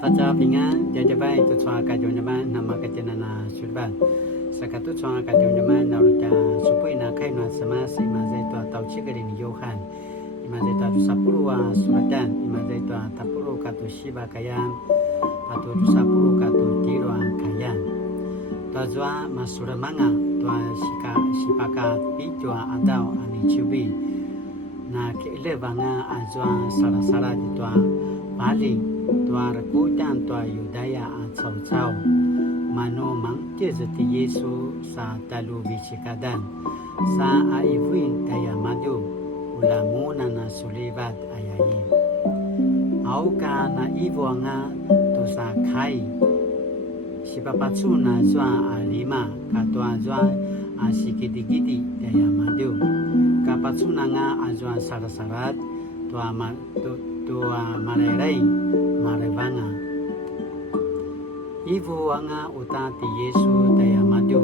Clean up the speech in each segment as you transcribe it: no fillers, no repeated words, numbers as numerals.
大家平安，家家拜，tu cua kajong zaman nama kajenana surban. Sakatu cua kajong zaman naruja supui na kai na sama si mazai tua tau cigari ni Yohan. Imazai tua tu sapulu wa suratan, imazai tua tapulu katu shiba kayan, patu tu sapulu katu tirwa kayan. Tua jua masura manga, tua shipaka pijua adau ani cubi. Na kile banga ajua sara-sara di tua bali. Tua rakutan tua Yudaya a cau-cau mano mang jezeti Yesu sa talu bicikadan sa aivuin daya madu ulamuna na sulibat ayayi auka na ivo nga tu sa kai sipapatsu na zwa alima katua zwa asikiti-giti daya madu kapatsu na nga azwa sarasarat tua marerai marevanga ivu anga utati Yesu daya madu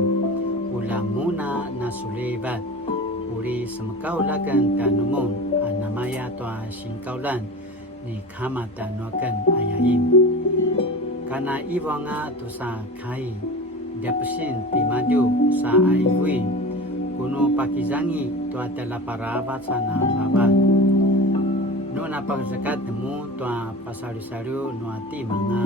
ulamuna nasulebat uri semakaulakan tanumun anamaya tua singkaulan ni kama tanuakan ayaim karena ivu anga tusa kai dapusin timadu sa aivui kuno pakizangi tua telaparabat sana rabat na pagzakat mo tua pasaru-saru no ati mga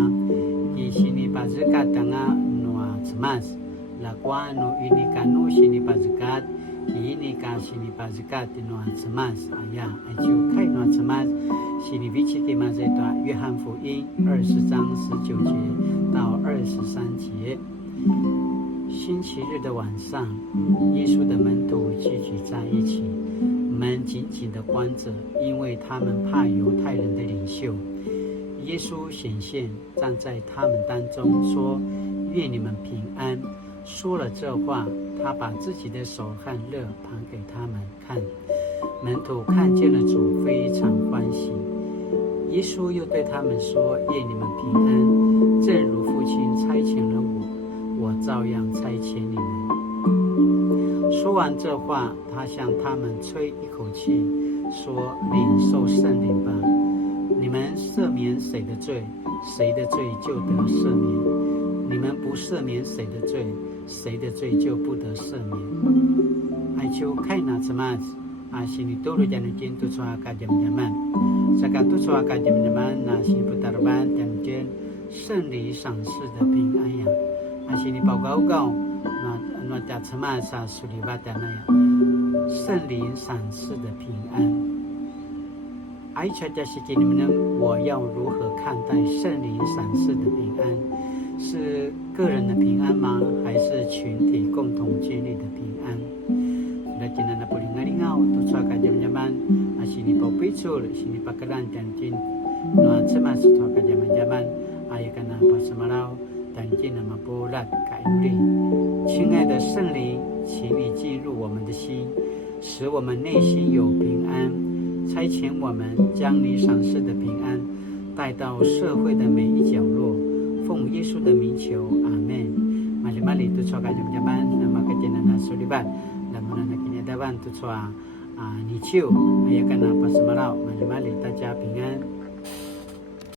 isini pagzakat nga no tsmas lakwa no ini kanu sini pagzakat ini ka sini pagzakat no tsmas aya aju kai no tsmas sini bichi ke ma在tua约翰福音20章19节到23节星期日的晚上耶稣的门徒聚集在一起门紧紧地关着，因为他们怕犹太人的领袖。耶稣显现，站在他们当中，说：“愿你们平安。”说了这话，他把自己的手和肋旁给他们看。门徒看见了主，非常欢喜。耶稣又对他们说：“愿你们平安。正如父亲差遣了我，我照样差遣你们。”说完这话，他向他们吹一口气，说：“领受圣灵吧！你们赦免谁的罪，谁的罪就得赦免；你们不赦免谁的罪，谁的罪就不得赦免。”爱求开那什么sini tulu janu jin tu soa kajam jaman sakatu soa kajam jaman na sini putarban dan jen 圣灵赏赐的平安呀sini报告那家什么啥苏里巴的那样圣灵赏赐的平安爱恰恰是给你们我要如何看待圣灵赏赐的平安是个人的平安吗还是群体共同建立的平安Lakinan na pulingalingaw tu sa kajam-jaman sini pau picul sini pakalan janjin no cemas tu kajam-jaman ayakana pasamarau janjin na mapulat kainuri 亲爱的圣灵请你进入我们的心使我们内心有平安差遣我们将你赏赐的平安带到社会的每一角落奉耶稣的名求阿们 Mali-mali tu sa kajam-jaman na makajinan na sulibat namun kinadawan tu soa ni ciu ayakan apa semarau mali-mali 大家平安